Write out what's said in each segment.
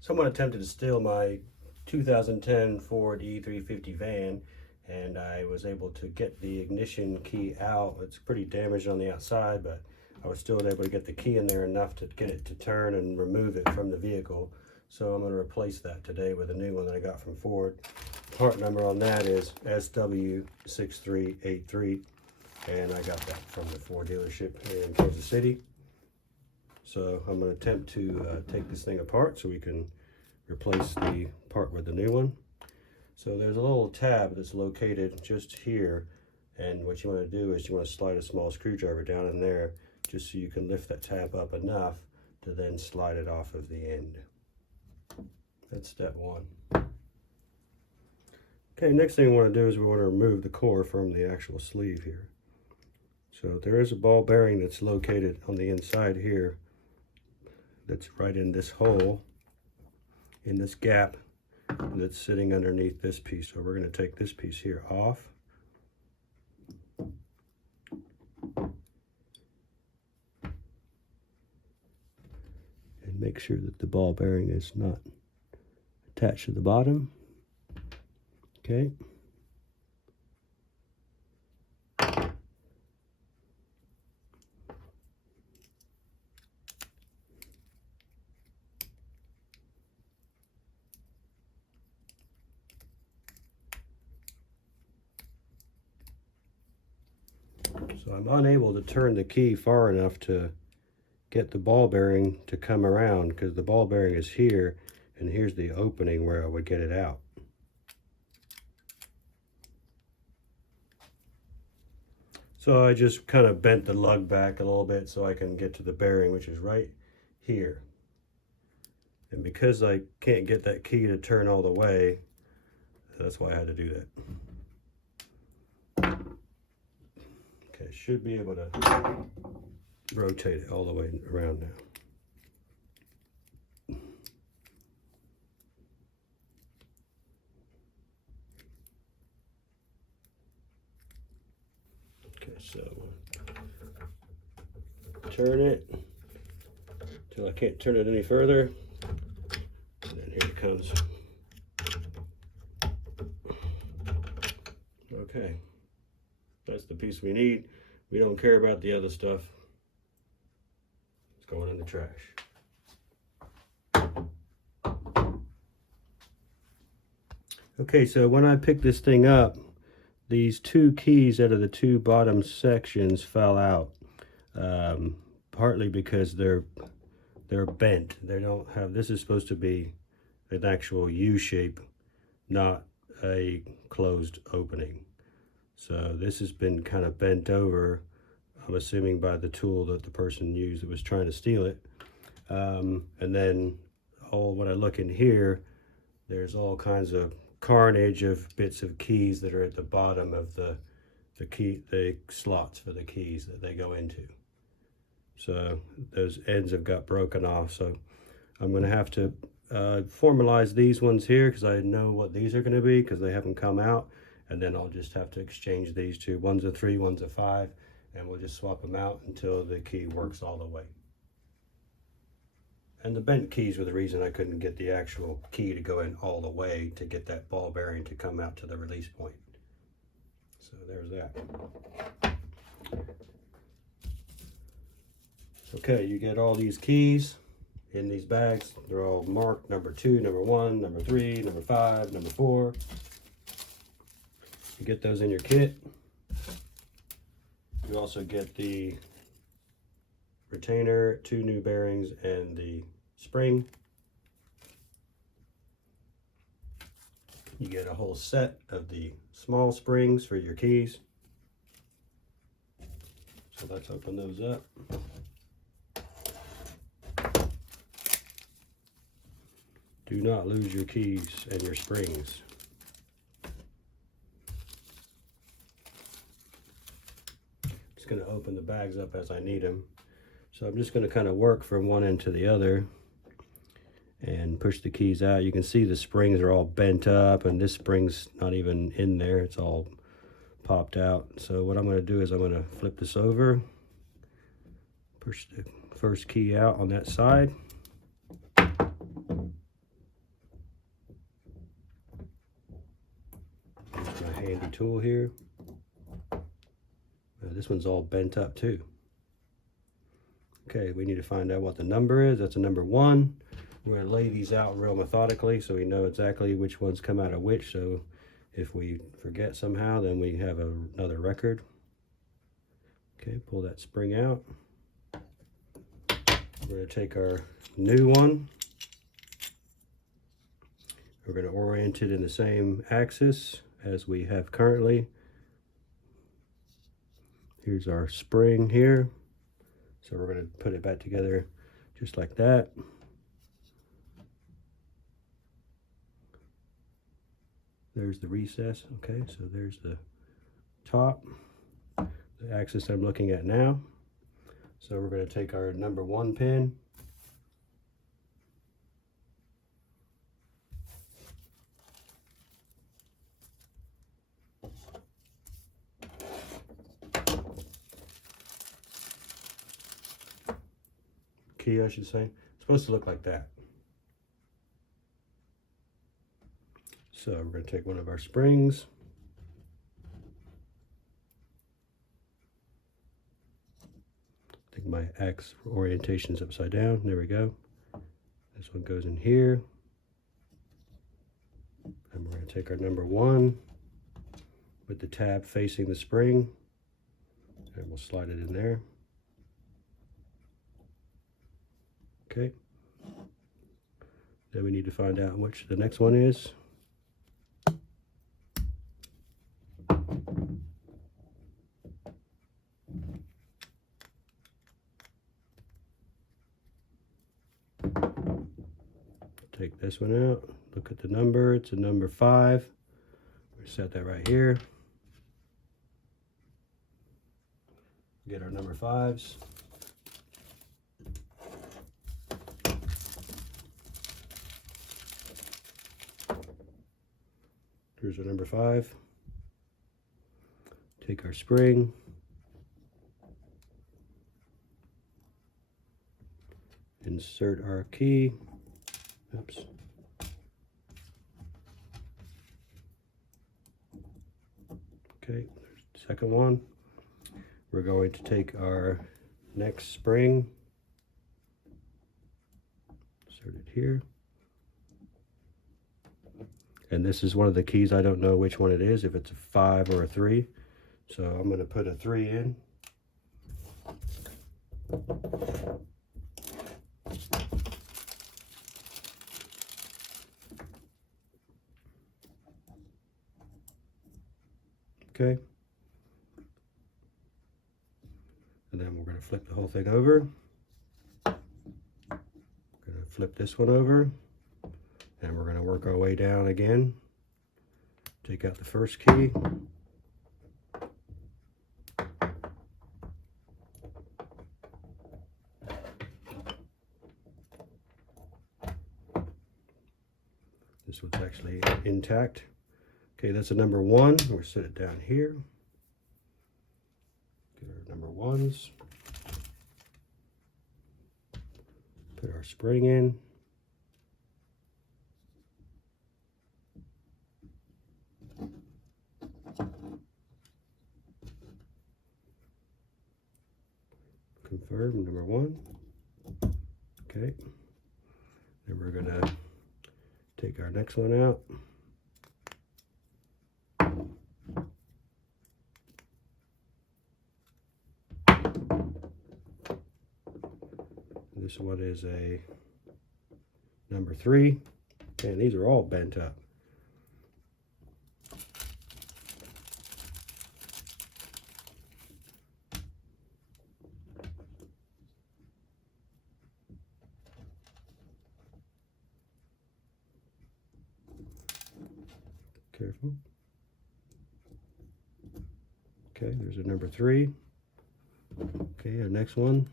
Someone attempted to steal my 2010 Ford E350 van, and I was able to get the ignition key out. It's pretty damaged on the outside, but I was still able to get the key in there enough to get it to turn and remove it from the vehicle. So I'm going to replace that today with a new one that I got from Ford. Part number on that is SW6383, and I got that from the Ford dealership here in Kansas City. So I'm going to attempt to take this thing apart so we can replace the part with the new one. So there's a little tab that's located just here, and what you want to do is you want to slide a small screwdriver down in there just so you can lift that tab up enough to then slide it off of the end. That's step one. Okay, next thing we want to do is we want to remove the core from the actual sleeve here. So there is a ball bearing that's located on the inside here that's right in this hole, in this gap that's sitting underneath this piece. So we're going to take this piece here off. And make sure that the ball bearing is not attached to the bottom. Okay. So I'm unable to turn the key far enough to get the ball bearing to come around, because the ball bearing is here and here's the opening where I would get it out. So I just kind of bent the lug back a little bit so I can get to the bearing, which is right here. And because I can't get that key to turn all the way, that's why I had to do that. Okay, should be able to rotate it all the way around now. Okay, so turn it until I can't turn it any further. And then here it comes. Okay, that's the piece we need. We don't care about the other stuff. It's going in the trash. Okay, so when I picked this thing up, these two keys out of the two bottom sections fell out, partly because they're bent. They don't have, this is supposed to be an actual U shape, not a closed opening. So this has been kind of bent over, I'm assuming by the tool that the person used that was trying to steal it. And then when I look in here, there's all kinds of carnage of bits of keys that are at the bottom of the slots for the keys that they go into. So those ends have got broken off. So I'm going to have to formalize these ones here, because I know what these are going to be because they haven't come out. And then I'll just have to exchange these two. One's a 3, one's a 5, and we'll just swap them out until the key works all the way. And the bent keys were the reason I couldn't get the actual key to go in all the way to get that ball bearing to come out to the release point. So there's that. Okay, you get all these keys in these bags. They're all marked number 2, number 1, number 3, number 5, number 4. You get those in your kit. You also get the retainer, 2 new bearings, and the spring. You get a whole set of the small springs for your keys. So let's open those up. Do not lose your keys and your springs. Going to open the bags up as I need them. So I'm just going to kind of work from one end to the other and push the keys out. You can see the springs are all bent up, and this spring's not even in there. It's all popped out. So what I'm going to do is I'm going to flip this over, push the first key out on that side, handy tool here. This one's all bent up too. Okay, we need to find out what the number is. That's a number 1. We're going to lay these out real methodically so we know exactly which ones come out of which. So if we forget somehow, then we have another record. Okay, pull that spring out. We're going to take our new one. We're going to orient it in the same axis as we have currently. Here's our spring here. So we're going to put it back together just like that. There's the recess. Okay, so there's the top, the axis I'm looking at now. So we're going to take our number 1 pin, key I should say. It's supposed to look like that. So we're going to take one of our springs, I think my X orientation is upside down. There we go. This one goes in here. And we're going to take our number 1 with the tab facing the spring, and we'll slide it in there. Okay. Then we need to find out which the next one is. Take this one out, look at the number, it's a number 5. We set that right here. Get our number 5s. Here's our number 5. Take our spring. Insert our key. Oops. Okay, second one. We're going to take our next spring, insert it here. And this is one of the keys. I don't know which one it is, if it's a 5 or a 3. So I'm going to put a 3 in. Okay. And then we're going to flip the whole thing over. We're going to flip this one over. And we're going to work our way down again. Take out the first key. This one's actually intact. Okay, that's a number 1. We'll set it down here. Get our number 1s. Put our spring in. Confirm number 1. Okay. Then we're gonna take our next one out. This one is a number 3. Okay, and these are all bent up. Careful. Okay, there's a number 3. Okay, our next one.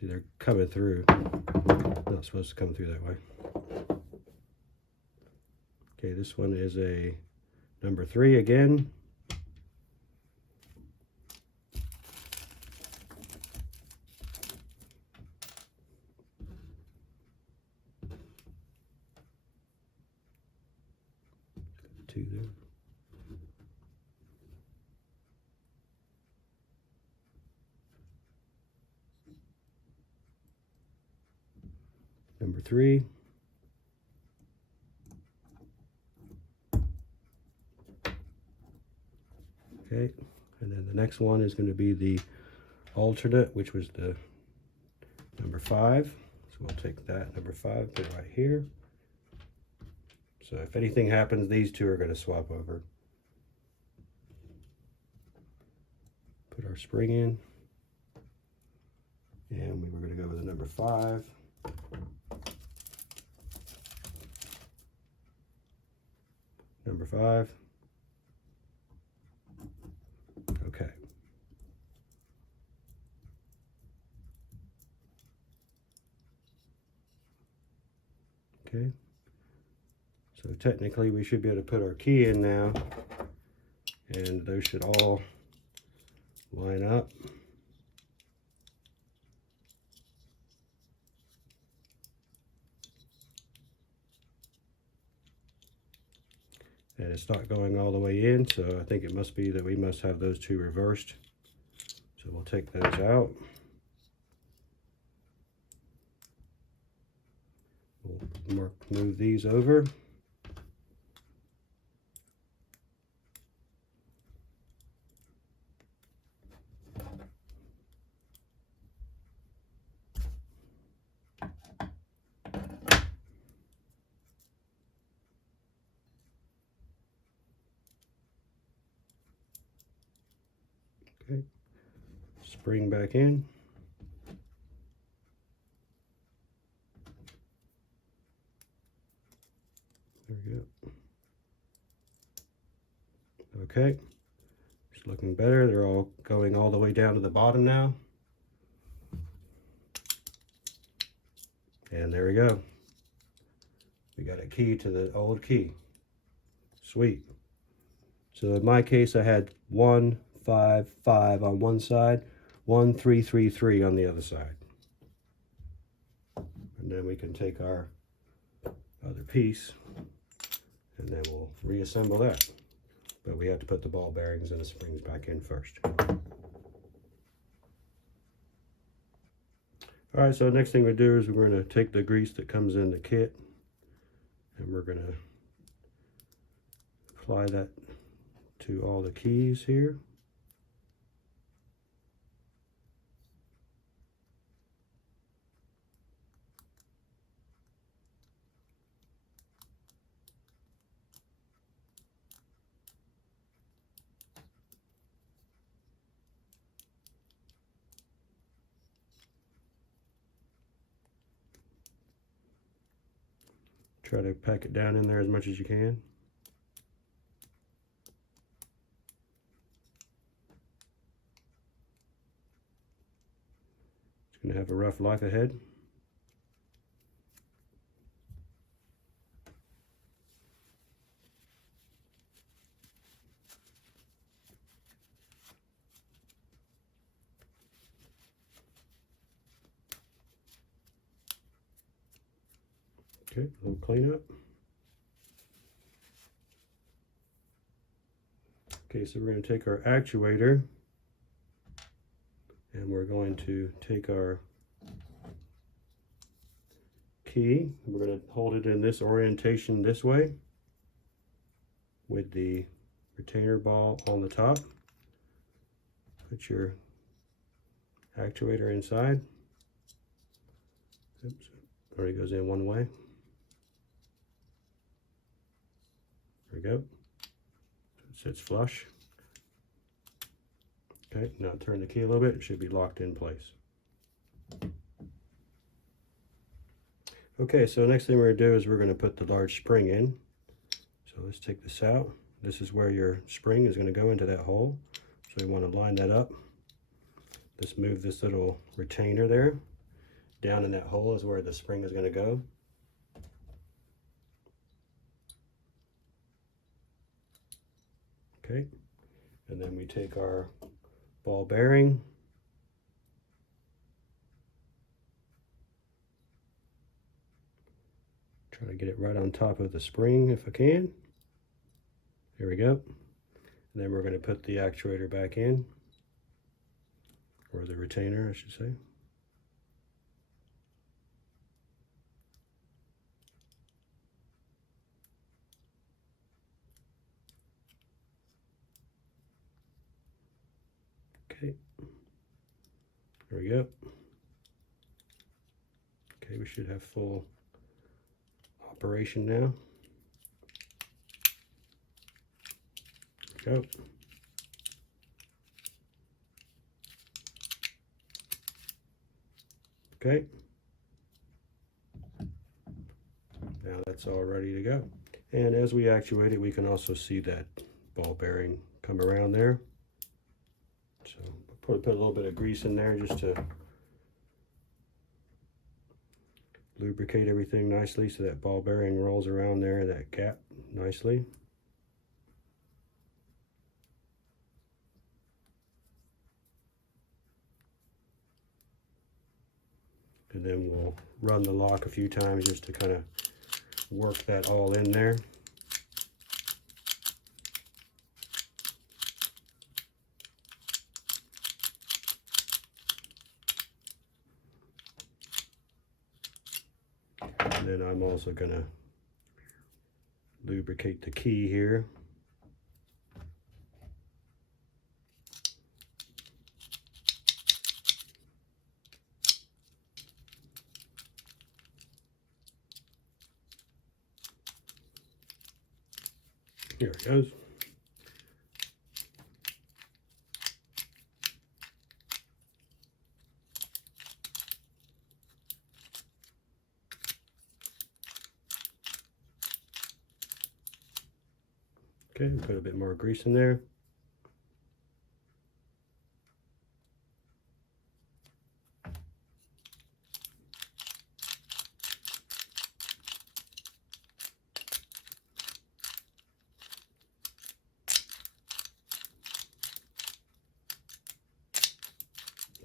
See, they're coming through. Not supposed to come through that way. Okay, this one is a number 3 again. number 3. Okay, and then the next one is going to be the alternate, which was the number 5. So we'll take that number 5, put it right here. So if anything happens, these two are going to swap over. Put our spring in, and we were going to go with the number 5. Number 5. Okay. Okay. So technically we should be able to put our key in now, and those should all line up. And it's not going all the way in, so I think it must be that we must have those two reversed. So we'll take those out. We'll move these over. Okay, spring back in. There we go. Okay, it's looking better. They're all going all the way down to the bottom now. And there we go. We got a key to the old key. Sweet. So in my case, I had 1, 5, 5 on one side, 1, 3, 3, 3 on the other side. And then we can take our other piece and then we'll reassemble that. But we have to put the ball bearings and the springs back in first. All right, so the next thing we do is we're going to take the grease that comes in the kit and we're going to apply that to all the keys here. Try to pack it down in there as much as you can. It's going to have a rough life ahead. Okay, a little cleanup. Okay, so we're going to take our actuator and we're going to take our key. We're going to hold it in this orientation this way with the retainer ball on the top. Put your actuator inside. Oops, already goes in one way. There we go. It sits flush. Okay, now turn the key a little bit. It should be locked in place. Okay, so the next thing we're going to do is we're going to put the large spring in. So let's take this out. This is where your spring is going to go into that hole. So we want to line that up. Let's move this little retainer there. Down in that hole is where the spring is going to go. Okay, and then we take our ball bearing, try to get it right on top of the spring if I can. There we go. And then we're going to put the actuator back in, or the retainer I should say. Okay, there we go. Okay, we should have full operation now. There we go. Okay. Now that's all ready to go. And as we actuate it, we can also see that ball bearing come around there. So put a little bit of grease in there just to lubricate everything nicely so that ball bearing rolls around there, that gap nicely. And then we'll run the lock a few times just to kind of work that all in there. And then I'm also going to lubricate the key here. Here it goes. Okay, put a bit more grease in there.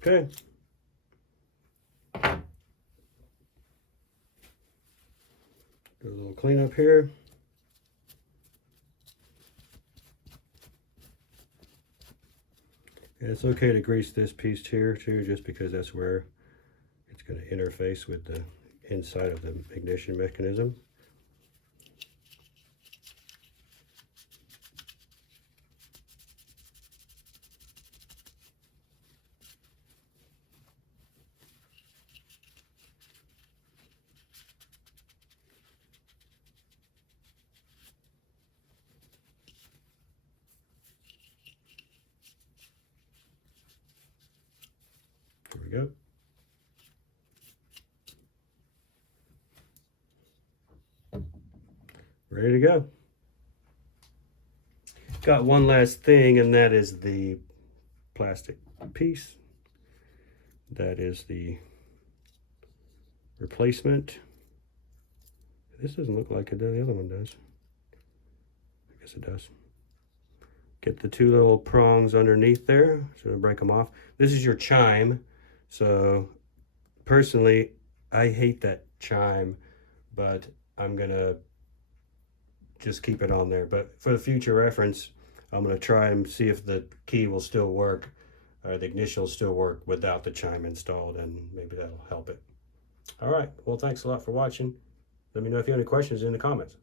Okay. Do a little cleanup here. And it's okay to grease this piece here too, just because that's where it's going to interface with the inside of the ignition mechanism. There we go. Ready to go. Got one last thing, and that is the plastic piece. That is the replacement. This doesn't look like it, the other one does. I guess it does. Get the two little prongs underneath there, so to break them off. This is your chime. So personally, I hate that chime, but I'm gonna just keep it on there. But for the future reference, I'm gonna try and see if the key will still work, or the ignition will still work without the chime installed, and maybe that'll help it. All right, well, thanks a lot for watching. Let me know if you have any questions in the comments.